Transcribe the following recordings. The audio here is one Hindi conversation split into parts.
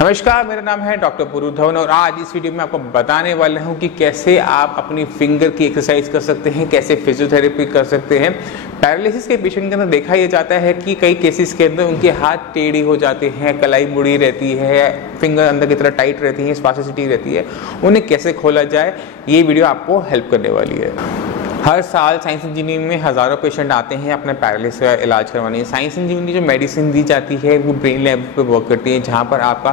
नमस्कार, मेरा नाम है डॉक्टर पुरू धवन और आज इस वीडियो में आपको बताने वाला हूं कि कैसे आप अपनी फिंगर की एक्सरसाइज कर सकते हैं, कैसे फिजियोथेरेपी कर सकते हैं। पैरालिसिस के पेशेंट के अंदर देखा यह जाता है कि कई केसेस के अंदर उनके हाथ टेढ़े हो जाते हैं, कलाई मुड़ी रहती है, फिंगर अंदर की तरह टाइट रहती है, स्पासिसिटी रहती है। उन्हें कैसे खोला जाए, ये वीडियो आपको हेल्प करने वाली है। हर साल साइंस इंजीनियरिंग में हज़ारों पेशेंट आते हैं अपने पैरालिसिस का इलाज करवाने। साइंस इंजीनियरिंग जो मेडिसिन दी जाती है वो ब्रेन लेवल पे वर्क करती है, जहाँ पर आपका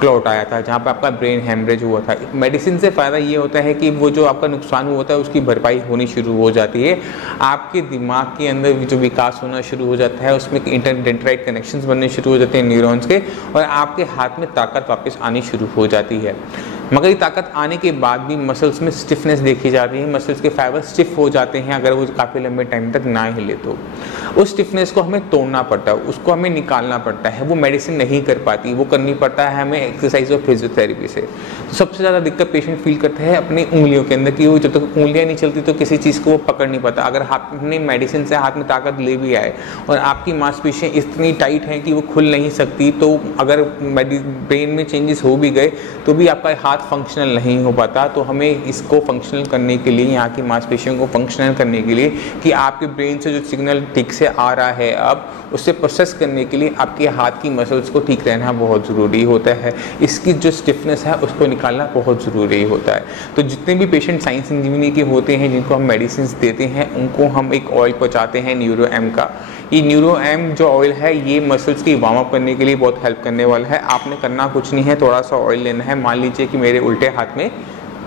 क्लॉट आया था, जहाँ पर आपका ब्रेन हेमरेज हुआ था। मेडिसिन से फ़ायदा ये होता है कि वो जो आपका नुकसान हुआ होता है उसकी भरपाई होनी शुरू हो जाती है। आपके दिमाग के अंदर जो विकास होना शुरू हो जाता है, उसमें इंटरडेंड्राइट कनेक्शंस बनने शुरू हो जाते हैं न्यूरॉन्स के, और आपके हाथ में ताकत वापस आनी शुरू हो जाती है। मगर ये ताकत आने के बाद भी मसल्स में स्टिफनेस देखी जाती है, मसल्स के फाइबर स्टिफ हो जाते हैं अगर वो काफ़ी लंबे टाइम तक ना हिले तो। उस स्टिफनेस को हमें तोड़ना पड़ता है, उसको हमें निकालना पड़ता है। वो मेडिसिन नहीं कर पाती, वो करनी पड़ता है हमें एक्सरसाइज और फिजियोथेरेपी से। तो सबसे ज़्यादा दिक्कत पेशेंट फील करता है अपनी उंगलियों के अंदर कि वो जब तक उंगलियाँ नहीं चलती तो किसी चीज़ को वो पकड़ नहीं पाता। अगर आपने मेडिसिन से हाथ में ताकत ले भी आए और आपकी मांसपेशियाँ इतनी टाइट हैं कि वो खुल नहीं सकती, तो अगर ब्रेन में चेंजेस हो भी गए तो भी आपका हाथ फंक्शनल नहीं हो पाता। तो हमें इसको फंक्शनल करने के लिए, यहाँ की मांसपेशियों को फंक्शनल करने के लिए कि आपके ब्रेन से जो सिग्नल ठीक से आ रहा है अब उससे प्रोसेस करने के लिए आपके हाथ की मसल्स को ठीक रहना बहुत ज़रूरी होता है। इसकी जो स्टिफनेस है उसको निकालना बहुत ज़रूरी होता है। तो जितने भी पेशेंट साइंस इंजीनियरिंग के होते हैं जिनको हम मेडिसिन देते हैं, उनको हम एक ऑयल पहुँचाते हैं न्यूरो एम का। ये न्यूरो एम जो ऑयल है ये मसल्स की वार्म अप करने के लिए बहुत हेल्प करने वाला है। आपने करना कुछ नहीं है, थोड़ा सा ऑयल लेना है। मान लीजिए कि मेरे उल्टे हाथ में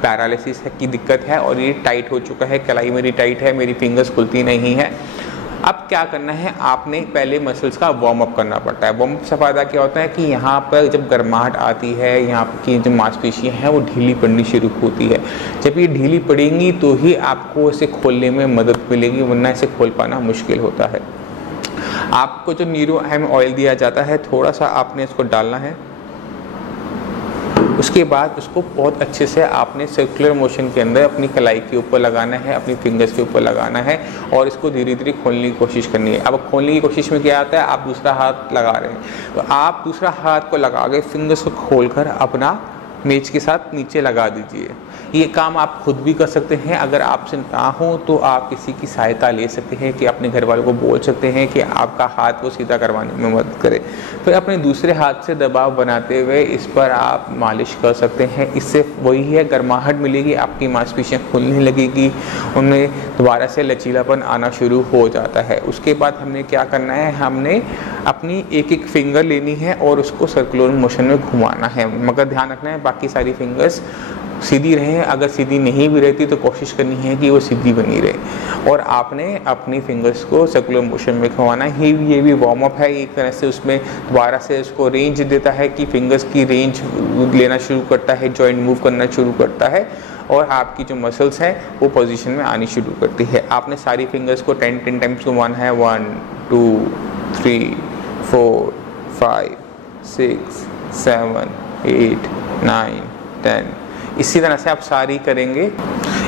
पैरालिसिस की दिक्कत है और ये टाइट हो चुका है, कलाई मेरी टाइट है, मेरी फिंगर्स खुलती नहीं है। अब क्या करना है, आपने पहले मसल्स का वार्म अप करना पड़ता है। वार्म अप से फ़ायदा क्या होता है कि यहाँ पर जब गर्माहट आती है, यहाँ की जो मांसपेशियाँ हैं वो ढीली पड़नी शुरू होती है। जब ये ढीली पड़ेंगी तो ही आपको इसे खोलने में मदद मिलेगी, वरना इसे खोल पाना मुश्किल होता है। आपको जो न्यूरो एम ऑयल दिया जाता है, थोड़ा सा आपने इसको डालना है। उसके बाद उसको बहुत अच्छे से आपने सर्कुलर मोशन के अंदर अपनी कलाई के ऊपर लगाना है, अपनी फिंगर्स के ऊपर लगाना है और इसको धीरे धीरे खोलने की कोशिश करनी है। अब खोलने की कोशिश में क्या आता है, आप दूसरा हाथ लगा रहे हैं, तो आप दूसरा हाथ को लगा के फिंगर्स को खोलकर अपना मेज के साथ नीचे लगा दीजिए। ये काम आप खुद भी कर सकते हैं। अगर आपसे ना हो तो आप किसी की सहायता ले सकते हैं कि अपने घर वालों को बोल सकते हैं कि आपका हाथ को सीधा करवाने में मदद करे। फिर अपने दूसरे हाथ से दबाव बनाते हुए इस पर आप मालिश कर सकते हैं। इससे वही है, गर्माहट मिलेगी, आपकी मांसपेशियाँ खुलने लगेगी, उनमें दोबारा से लचीलापन आना शुरू हो जाता है। उसके बाद हमने क्या करना है, हमने अपनी एक एक फिंगर लेनी है और उसको सर्कुलर मोशन में घुमाना है। मगर ध्यान रखना है बाकी सारी फिंगर्स सीधी रहें। अगर सीधी नहीं भी रहती तो कोशिश करनी है कि वो सीधी बनी रहे। और आपने अपनी फिंगर्स को सर्कुलर मोशन में घुमाना है। ये भी वार्म अप है एक तरह से। उसमें दोबारा से उसको रेंज देता है कि फिंगर्स की रेंज लेना शुरू करता है, जॉइंट मूव करना शुरू करता है और आपकी जो मसल्स हैं वो पोजीशन में आनी शुरू करती है। आपने सारी फिंगर्स को 10 टाइम्स घुमाना है। 1 2 3 4 5 6 7 8 9 10। इसी तरह से आप सारी करेंगे।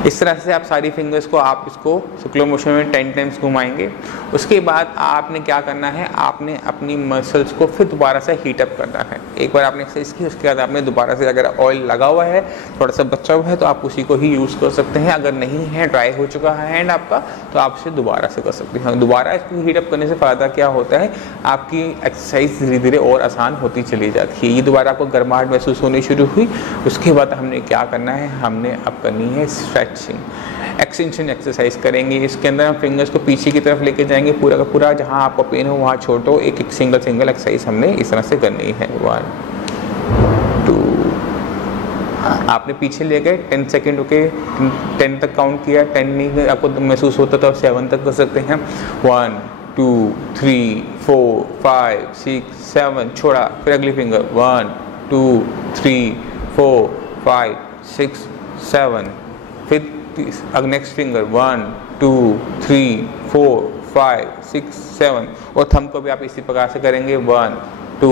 इस तरह से आप सारी फिंगर्स को आप इसको सर्कुलर मोशन में 10 टाइम्स घुमाएंगे। उसके बाद आपने क्या करना है, आपने अपनी मसल्स को फिर दोबारा से हीट अप करना है। एक बार आपने एक्सरसाइज की, उसके बाद आपने दोबारा से, अगर ऑयल लगा हुआ है, थोड़ा सा बचा हुआ है, तो आप उसी को ही यूज़ कर सकते हैं। अगर नहीं है, ड्राई हो चुका है हैंड आपका, तो आप इसे दोबारा से कर सकते हैं। दोबारा इसको हीट अप करने से फ़ायदा क्या होता है, आपकी एक्सरसाइज धीरे धीरे और आसान होती चली जाती है। ये दोबारा आपको गर्माहट महसूस होनी शुरू हुई। उसके बाद हमने क्या करना है, हमने अब करनी है एक्सटेंशन एक्सरसाइज करेंगे। इसके अंदर हम फिंगर्स को पीछे की तरफ लेके जाएंगे, पूरा का पूरा, जहां आपको पेन हो वहां छोड़ो। एक एक सिंगल एक्सरसाइज हमने इस तरह से करनी है। 1 2, आपने पीछे ले गए, 10 सेकेंड रुके, 10 तक काउंट किया। 10 नहीं आपको महसूस होता तो आप 7 तक कर सकते हैं। 1 2 3 4 5 6 7, छोड़ा, फिर अगली फिंगर 1 2 3 4 5 6 7, फिर नेक्स्ट फिंगर 1 2 3 4 5 6 7, और थंब को भी आप इसी प्रकार से करेंगे। 1 2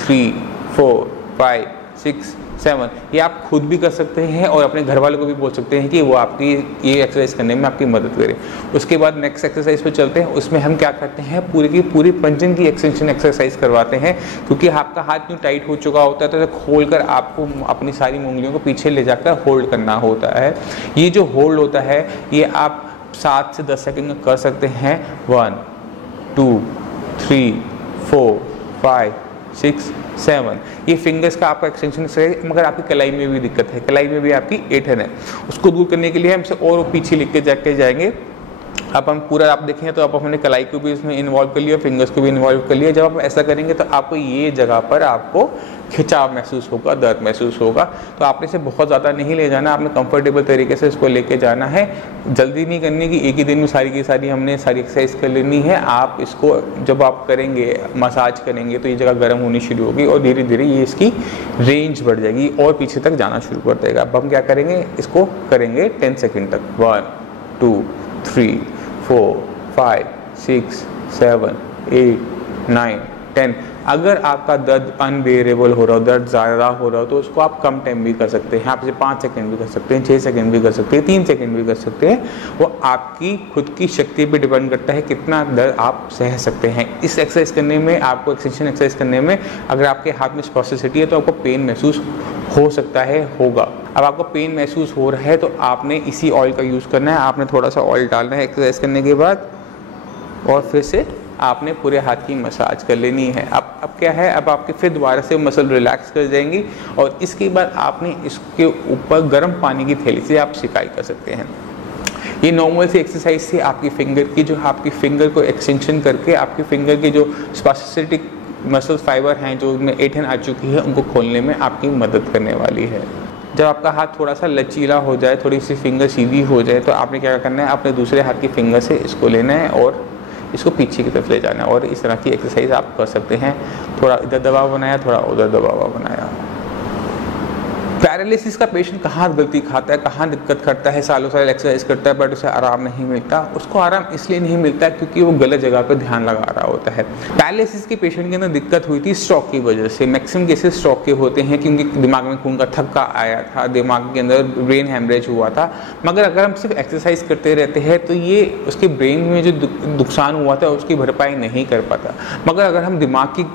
3 4 5 6 7। ये आप खुद भी कर सकते हैं और अपने घर वालों को भी बोल सकते हैं कि वो आपकी ये एक्सरसाइज करने में आपकी मदद करें। उसके बाद नेक्स्ट एक्सरसाइज पे चलते हैं। उसमें हम क्या करते हैं, पूरी की पूरी पंजन की एक्सटेंशन एक्सरसाइज करवाते हैं, क्योंकि आपका हाथ यूँ टाइट हो चुका होता है तो खोल कर आपको अपनी सारी उंगलियों को पीछे ले जाकर होल्ड करना होता है। ये जो होल्ड होता है ये आप 7 से 10 सेकेंड में कर सकते हैं। 1 2 3 4 5 6 7। ये फिंगर्स का आपका एक्सटेंशन है, मगर आपकी कलाई में भी दिक्कत है, कलाई में भी आपकी 8 है, उसको दूर करने के लिए हमसे और पीछे लिख के जाएंगे। अब हम पूरा आप देखें तो अब हमने कलाई को भी इसमें इन्वॉल्व कर लिया, फिंगर्स को भी इन्वॉल्व कर लिया। जब आप ऐसा करेंगे तो आपको ये जगह पर आपको खिंचाव महसूस होगा, दर्द महसूस होगा। तो आपने इसे बहुत ज़्यादा नहीं ले जाना, आपने कंफर्टेबल तरीके से इसको लेके जाना है। जल्दी नहीं करनी कि एक ही दिन में सारी की सारी हमने सारी एक्सरसाइज कर लेनी है। आप इसको जब आप करेंगे, मसाज करेंगे, तो ये जगह गर्म होनी शुरू होगी और धीरे धीरे ये इसकी रेंज बढ़ जाएगी और पीछे तक जाना शुरू कर देगा। अब हम क्या करेंगे, इसको करेंगे 10 सेकेंड तक। 1 2 3 4 5 6 7 8 9 10। अगर आपका दर्द अनबेरेबल हो रहा हो, दर्द ज़्यादा हो रहा हो, तो उसको आप कम टाइम भी कर सकते हैं। आप इसे 5 सेकेंड भी कर सकते हैं, 6 सेकेंड भी कर सकते हैं, 3 सेकेंड भी कर सकते हैं। वो आपकी खुद की शक्ति पे डिपेंड करता है कितना दर्द आप सह सकते हैं। इस एक्सरसाइज करने में, आपको एक्सटेंशन एक्सरसाइज करने में, अगर आपके हाथ में स्पॉसिसिटी है तो आपको पेन महसूस हो सकता है, होगा। अब आपको पेन महसूस हो रहा है तो आपने इसी ऑयल का यूज़ करना है। आपने थोड़ा सा ऑयल डालना है एक्सरसाइज करने के बाद और फिर से आपने पूरे हाथ की मसाज कर लेनी है। अब क्या है, अब आपके फिर दोबारा से मसल रिलैक्स कर जाएंगी और इसके बाद आपने इसके ऊपर गर्म पानी की थैली से आप सिकाई कर सकते हैं। ये नॉर्मल सी एक्सरसाइज से आपकी फिंगर की जो आपकी फिंगर को एक्सटेंशन करके आपकी फिंगर की जो स्पास्टिक मसल फाइबर हैं जो में 8 आ चुकी है उनको खोलने में आपकी मदद करने वाली है। जब आपका हाथ थोड़ा सा लचीला हो जाए, थोड़ी सी फिंगर सीधी हो जाए, तो आपने क्या करना है, अपने दूसरे हाथ की फिंगर से इसको लेना है और इसको पीछे की तरफ ले जाना है। और इस तरह की एक्सरसाइज आप कर सकते हैं। थोड़ा इधर दबाव बनाया, थोड़ा उधर दबाव बनाया। पैरालिसिस का पेशेंट कहाँ गलती खाता है, कहाँ दिक्कत करता है, सालों साल एक्सरसाइज करता है बट उसे आराम नहीं मिलता। उसको आराम इसलिए नहीं मिलता क्योंकि वो गलत जगह पर ध्यान लगा रहा होता है। पैरालिसिस के पेशेंट के अंदर दिक्कत हुई थी स्ट्रोक की वजह से। मैक्सिमम केसेस स्ट्रोक के होते हैं क्योंकि दिमाग में खून का थक्का आया था, दिमाग के अंदर ब्रेन हैमरेज हुआ था। मगर अगर हम सिर्फ एक्सरसाइज करते रहते हैं तो ये उसके ब्रेन में जो नुकसान हुआ था उसकी भरपाई नहीं कर पाता। मगर अगर हम दिमाग की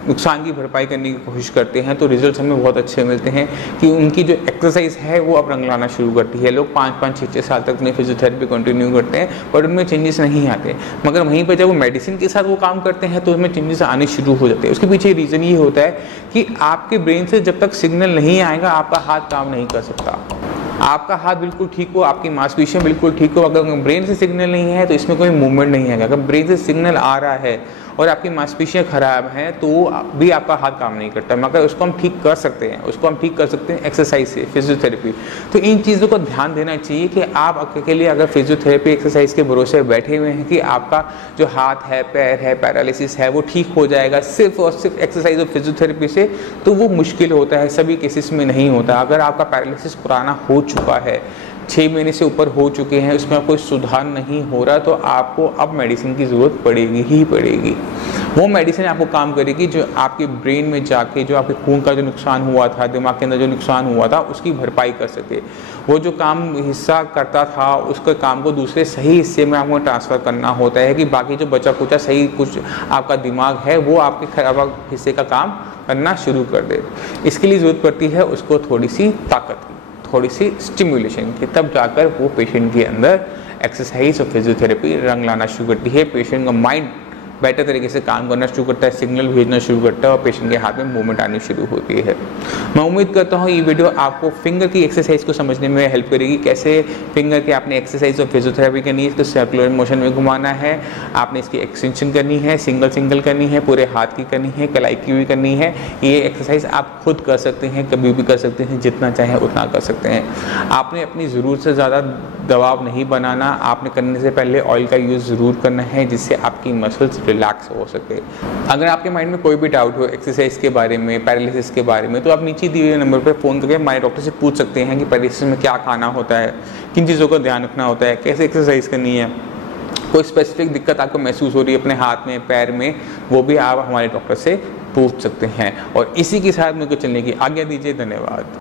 नुकसान की भरपाई करने की कोशिश करते हैं तो रिजल्ट्स हमें बहुत अच्छे मिलते हैं कि उनकी जो एक्सरसाइज है वो अब रंग लाना शुरू करती है। लोग 5-5, 6-6 साल तक अपनी फिजियोथेरेपी कंटिन्यू करते हैं पर उनमें चेंजेस नहीं आते। मगर वहीं पर जब वो मेडिसिन के साथ वो काम करते हैं तो उसमें चेंजेस आने शुरू हो जाते हैं। उसके पीछे रीज़न ये होता है कि आपके ब्रेन से जब तक सिग्नल नहीं आएगा आपका हाथ काम नहीं कर सकता। आपका हाथ बिल्कुल ठीक हो, आपकी मांसपेशियां बिल्कुल ठीक हो, अगर ब्रेन से सिग्नल नहीं है तो इसमें कोई मूवमेंट नहीं आएगा। अगर ब्रेन से सिग्नल आ रहा है और आपकी मांसपेशियां खराब हैं तो भी आपका हाथ काम नहीं करता। मगर उसको हम ठीक कर सकते हैं, उसको हम ठीक कर सकते हैं एक्सरसाइज से, फिजियोथेरेपी। तो इन चीज़ों को ध्यान देना चाहिए कि आप अकेले अगर फिजियोथेरेपी एक्सरसाइज के भरोसे बैठे हुए हैं कि आपका जो हाथ है, पैर है, पैरालिसिस है वो ठीक हो जाएगा सिर्फ और सिर्फ एक्सरसाइज और फिजियोथेरेपी से, तो वो मुश्किल होता है, सभी केसेस में नहीं होता। अगर आपका पैरालिसिस पुराना हो चुका है, 6 महीने से ऊपर हो चुके हैं, उसमें कोई सुधार नहीं हो रहा, तो आपको अब मेडिसिन की ज़रूरत पड़ेगी ही पड़ेगी। वो मेडिसिन आपको काम करेगी जो आपके ब्रेन में जाके जो आपके खून का जो नुकसान हुआ था, दिमाग के अंदर जो नुकसान हुआ था उसकी भरपाई कर सके। वो जो काम हिस्सा करता था उसके काम को दूसरे सही हिस्से में आपको ट्रांसफ़र करना होता है कि बाकी जो बचा कुचा सही कुछ आपका दिमाग है वो आपके खराब हिस्से का काम करना शुरू कर दे। इसके लिए ज़रूरत पड़ती है उसको थोड़ी सी ताकत की, थोड़ी सी स्टिमुलेशन की, तब जाकर वो पेशेंट के अंदर एक्सरसाइज और फिजियोथेरेपी रंग लाना शुरू करती है। पेशेंट का माइंड बेटर तरीके से काम करना शुरू करता है, सिग्नल भेजना शुरू करता है और पेशेंट के हाथ में मूवमेंट आनी शुरू होती है। मैं उम्मीद करता हूँ ये वीडियो आपको फिंगर की एक्सरसाइज को समझने में हेल्प करेगी। कैसे फिंगर के आपने एक्सरसाइज और फिजियोथेरेपी करनी है, इसको सर्कुलर मोशन में घुमाना है, आपने इसकी एक्सटेंशन करनी है, सिंगल करनी है, पूरे हाथ की करनी है, कलाई की भी करनी है। ये एक्सरसाइज आप खुद कर सकते हैं, कभी भी कर सकते हैं, जितना चाहे उतना कर सकते हैं। आपने अपनी ज़रूरत से ज़्यादा दबाव नहीं बनाना। आपने करने से पहले ऑयल का यूज़ ज़रूर करना है जिससे आपकी मसल्स रिलैक्स हो सके। अगर आपके माइंड में कोई भी डाउट हो एक्सरसाइज के बारे में, पैरालिसिस के बारे में, तो आप नीचे दिए हुए नंबर पर फ़ोन करके हमारे डॉक्टर से पूछ सकते हैं कि पैरालिसिस में क्या खाना होता है, किन चीज़ों का ध्यान रखना होता है, कैसे एक्सरसाइज करनी है। कोई स्पेसिफिक दिक्कत आपको महसूस हो रही है अपने हाथ में, पैर में, वो भी आप हमारे डॉक्टर से पूछ सकते हैं। और इसी के साथ मुझे चलने की आज्ञा दीजिए। धन्यवाद।